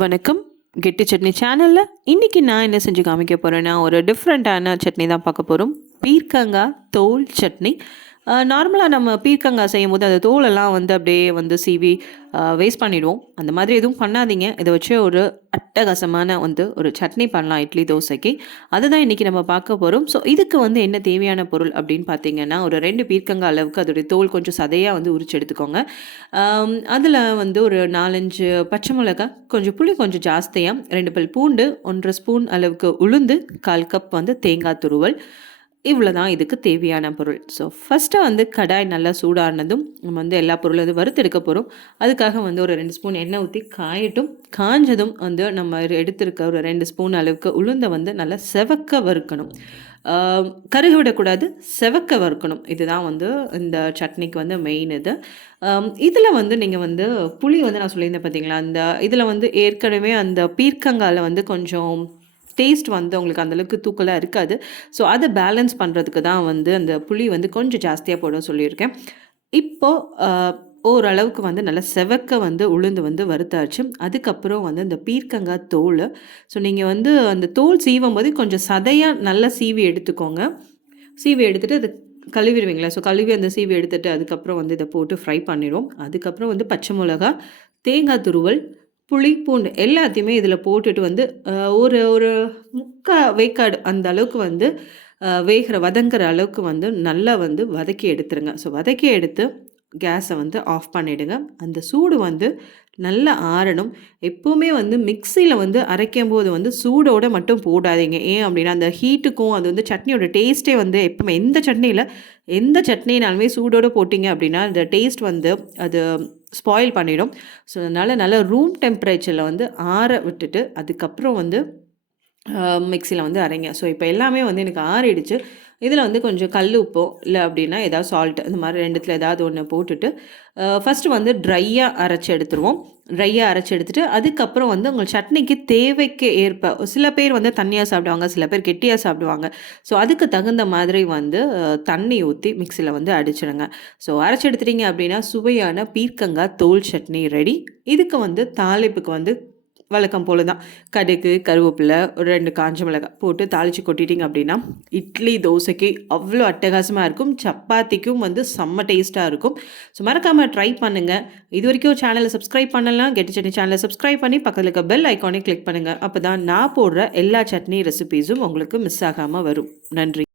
வணக்கம். கெட்டி சட்னி சேனலில் இன்றைக்கி நான் என்ன செஞ்சு காமிக்க போகிறேன்னா, ஒரு டிஃப்ரெண்ட்டான சட்னி தான் பார்க்க போகிறோம். பீர்க்கங்காய் தோல் சட்னி. நார்மலாக நம்ம பீர்க்கங்காய் செய்யும்போது அந்த தோலெல்லாம் அப்படியே சீவி வேஸ்ட் பண்ணிடுவோம். அந்த மாதிரி எதுவும் பண்ணாதீங்க. இதை வச்சு ஒரு அட்டகாசமான ஒரு சட்னி பண்ணலாம் இட்லி தோசைக்கு. அதுதான் இன்றைக்கி நம்ம பார்க்க போகிறோம். ஸோ இதுக்கு என்ன தேவையான பொருள் அப்படின்னு பார்த்தீங்கன்னா, ஒரு 2 பீர்க்கங்காய் அளவுக்கு அதோடைய தோல் கொஞ்சம் சதையாக உரிச்சு எடுத்துக்கோங்க. அதில் ஒரு 4-5 பச்சை மிளகாய், கொஞ்சம் புளி கொஞ்சம் ஜாஸ்தியாக, 2 பல் பூண்டு, 1 1/2 ஸ்பூன் அளவுக்கு உளுந்து, 1/4 கப் தேங்காய் துருவல். இவ்வளோ தான் இதுக்கு தேவையான பொருள். ஸோ ஃபஸ்ட்டு கடாய் நல்லா சூடானதும் நம்ம எல்லா பொருளும் வறுத்தெடுக்க போகிறோம். அதுக்காக ஒரு 2 ஸ்பூன் எண்ணெய் ஊற்றி காயட்டும். காஞ்சதும் நம்ம எடுத்திருக்க ஒரு 2 ஸ்பூன் அளவுக்கு உளுந்தை நல்லா செவக்க வறுக்கணும். கருக விடக்கூடாது, செவக்க வறுக்கணும். இதுதான் இந்த சட்னிக்கு மெயின் இது. இதில் நீங்கள் புளி நான் சொல்லியிருந்தேன் பார்த்தீங்களா, அந்த இதில் ஏற்கனவே அந்த பீர்க்கங்காயில் கொஞ்சம் டேஸ்ட் உங்களுக்கு அந்தளவுக்கு தூக்கலாக இருக்காது. ஸோ அதை பேலன்ஸ் பண்ணுறதுக்கு தான் அந்த புளி கொஞ்சம் ஜாஸ்தியாக போட சொல்லியிருக்கேன். இப்போது ஓரளவுக்கு நல்லா செவக்க உளுந்து வறுத்தாச்சு. அதுக்கப்புறம் இந்த பீர்க்கங்காய் தோல். ஸோ நீங்கள் அந்த தோல் சீவும் போது கொஞ்சம் சதையாக நல்லா சீவி எடுத்துக்கோங்க. சீவி எடுத்துகிட்டு அது கழுவிடுவீங்களா, ஸோ கழுவி அந்த சீவி எடுத்துகிட்டு அதுக்கப்புறம் இதை போட்டு ஃப்ரை பண்ணிடும். அதுக்கப்புறம் பச்சை மிளகா, தேங்காய் துருவல், புளி, பூண்டு எல்லாத்தையுமே இதில் போட்டுட்டு ஒரு ஒரு வேக்காடு அந்த அளவுக்கு வேகிற வதங்குற அளவுக்கு நல்லா வதக்கி எடுத்துருங்க. ஸோ வதக்கி எடுத்து கேஸை ஆஃப் பண்ணிவிடுங்க. அந்த சூடு நல்லா ஆறணும். எப்போவுமே மிக்சியில் அரைக்கும் போது சூடோடு மட்டும் போடாதீங்க. ஏன் அப்படின்னா அந்த ஹீட்டுக்கும் அது சட்னியோட டேஸ்ட்டே எப்பவுமே எந்த சட்னினாலுமே சூடோடு போட்டிங்க அப்படின்னா அந்த டேஸ்ட் அது ஸ்பாயில் பண்ணிடும். ஸோ அதனால் நல்லா ரூம் டெம்பரேச்சரில் ஆற விட்டுட்டு அதுக்கப்புறம் மிக்சியில் அரைங்க. ஸோ இப்போ எல்லாமே எனக்கு ஆறிடுச்சு. இதில் கொஞ்சம் கல் உப்போ இல்லை அப்படின்னா ஏதாவது சால்ட், இந்த மாதிரி 2த்தில் ஏதாவது ஒன்று போட்டுட்டு ஃபஸ்ட்டு ட்ரையாக அரைச்சி எடுத்துருவோம். ட்ரையாக அரைச்சி எடுத்துகிட்டு அதுக்கப்புறம் உங்கள் சட்னிக்கு தேவைக்கு ஏற்ப சில பேர் தண்ணியாக சாப்பிடுவாங்க, சில பேர் கெட்டியாக சாப்பிடுவாங்க. ஸோ அதுக்கு தகுந்த மாதிரி தண்ணி ஊற்றி மிக்சியில் அடிச்சிடுங்க. ஸோ அரைச்சி எடுத்துட்டீங்க அப்படின்னா சுவையான பீர்க்கங்காய் தோல் சட்னி ரெடி. இதுக்கு தாளிப்புக்கு வழக்கம் போல் தான் கடுகு, கருவேப்பிலை, ஒரு 2 காஞ்ச மிளகாய் போட்டு தாளித்து கொட்டிட்டிங்க அப்படின்னா இட்லி தோசைக்கு அவ்வளோ அட்டகாசமாக இருக்கும். சப்பாத்திக்கும் செம்ம டேஸ்ட்டாக இருக்கும். ஸோ மறக்காமல் ட்ரை பண்ணுங்கள். இது வரைக்கும் சேனலை சப்ஸ்கிரைப் பண்ணலாம், கெட்டி சட்னி சேனலை சப்ஸ்கிரைப் பண்ணி பக்கத்தில் இருக்க பெல் ஐக்கானே கிளிக் பண்ணுங்கள். அப்போ தான் நான் போடுற எல்லா சட்னி ரெசிபீஸும் உங்களுக்கு மிஸ் ஆகாமல் வரும். நன்றி.